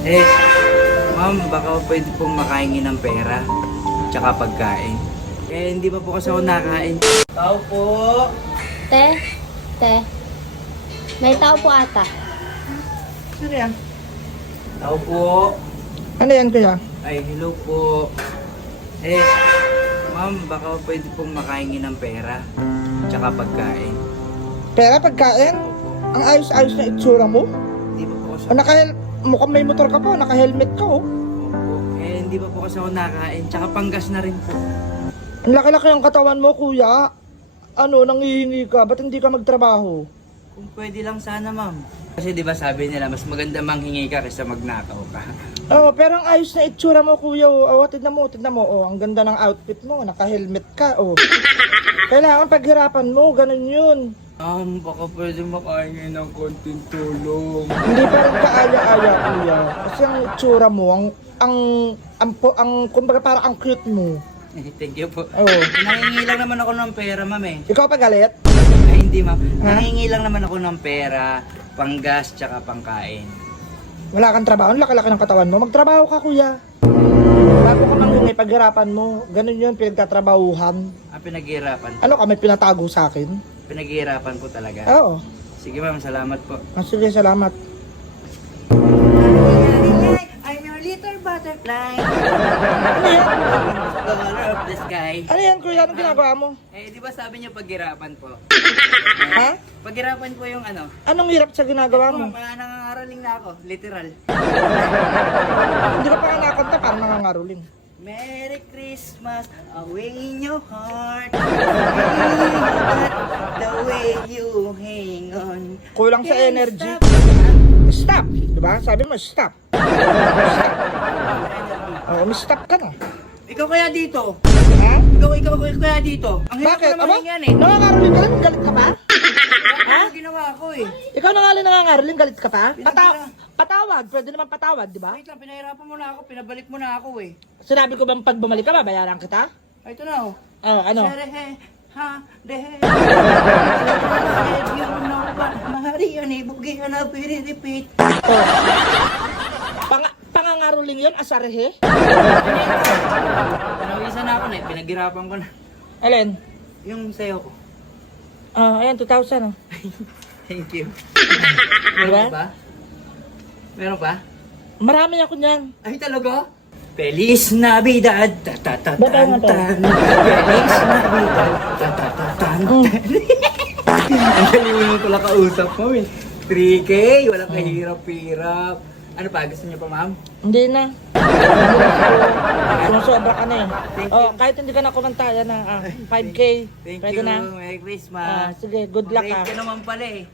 Eh, ma'am, baka pwede pong makahingi ng pera. Tsaka pagkain. Eh, hindi pa po kasi ako nakain. Tao po! Te, may tao po ata. Sino yan? Tao po! Ano yan kuya? Ay, hello po. Eh, ma'am, baka pwede pong makahingi ng pera. Tsaka pagkain. Pera, pagkain? Opo. Ang ayos-ayos na itsura mo? Hindi pa po kasi O mukhang may motor ka pa, naka-helmet ka oh. Opo. Eh, hindi pa po kasi ako nakain. Tsaka panggas na rin po. Ang laki-laki ang katawan mo kuya. Ano, nangihingi ka, ba't hindi ka magtrabaho? Kung pwede lang sana, ma'am. Kasi di ba sabi nila, mas maganda manghingi ka kaysa magnakaw ka. Oh, pero ang ayos na itsura mo kuya oh. Oh, tignan mo. Oh, ang ganda ng outfit mo, naka-helmet ka oh. Kailangan paghirapan mo, ganun yun. Baka pwede makahingi ng konting tulong. Hindi pa rin kaaya-aya kuya. Kasi ang itsura mo, kumbaga parang ang cute mo. Thank you po. Oh. Nangingi lang naman ako ng pera, ma'am eh. Ikaw pa galit? Ay, hindi, ma'am. Ha? Nangingi lang naman ako ng pera, panggas, tsaka pangkain. Wala kang trabaho, ang laki-laki ng katawan mo. Magtrabaho ka kuya. Bago ka manghingi, paghirapan mo. Ganun yun, pinagtatrabahuhan. Pinaghihirapan. Ano ka, may pinatago sa akin? Pinaghihirapan po talaga. Oo. Sige, ma'am. Salamat po. Sige, salamat. I'm your little butterfly. Ano yan? Color of the sky. Ano yan kuya? Anong ginagawa mo? Eh, di ba sabi niyo paghirapan po? Ha? Paghirapan po yung ano? Anong hirap sa ginagawa mo? Mga nangangaraling na ako. Literal. Hindi ka pa nga nakakanta, parang nangangaruling. Merry Christmas, away in your heart. The way you hang on. Kulang sa Can't energy. stop. Stop! Diba? Sabi mo, stop. Stop. Oo, stop ka na. Ikaw kaya dito? Ha? Ikaw kaya dito? Ang hirap Bakit? ko naman yan eh. Nangangaruling ka lang? Galit ka pa? Ha? Ginawa ko eh. Ikaw na nga lang nangangaruling, galit ka pa? Pinag- Patawad, pwede naman patawad, di ba? Wait lang, pinahirapan mo na ako. Pinabalik mo na ako eh. Sinabi ko bang pag bumalik ka, babayaran kita? Ay, ito na oh. Oh, ano? Serehe, ha, dehe. You know what, Maria ni Bugi na repeat. Oh. Pangangaruling yun, asarehe? Pinawisan na ako na eh. Pinaghirapan ko na. Alin? Yung sayo ko. Ayan, 2,000 oh. Thank you. Diba? Meron ba? Meron ba? Marami ako niyan. Ay, talaga? Feliz Navidad, ta-ta-ta-tan. Ba't ano to? Feliz Navidad, ta-ta-ta-tan. Ang galing ko lang kausap mo eh. 3K, walang kahirap-hirap. Ano pa, gusto niyo pa ma'am? Hindi na. Sumusobra ka na eh. Thank Oh, kahit hindi ka na kumanta, yan na. 5K. Thank Pwede you, na. Merry Christmas. Sige, good luck Break ah. ka naman pala eh.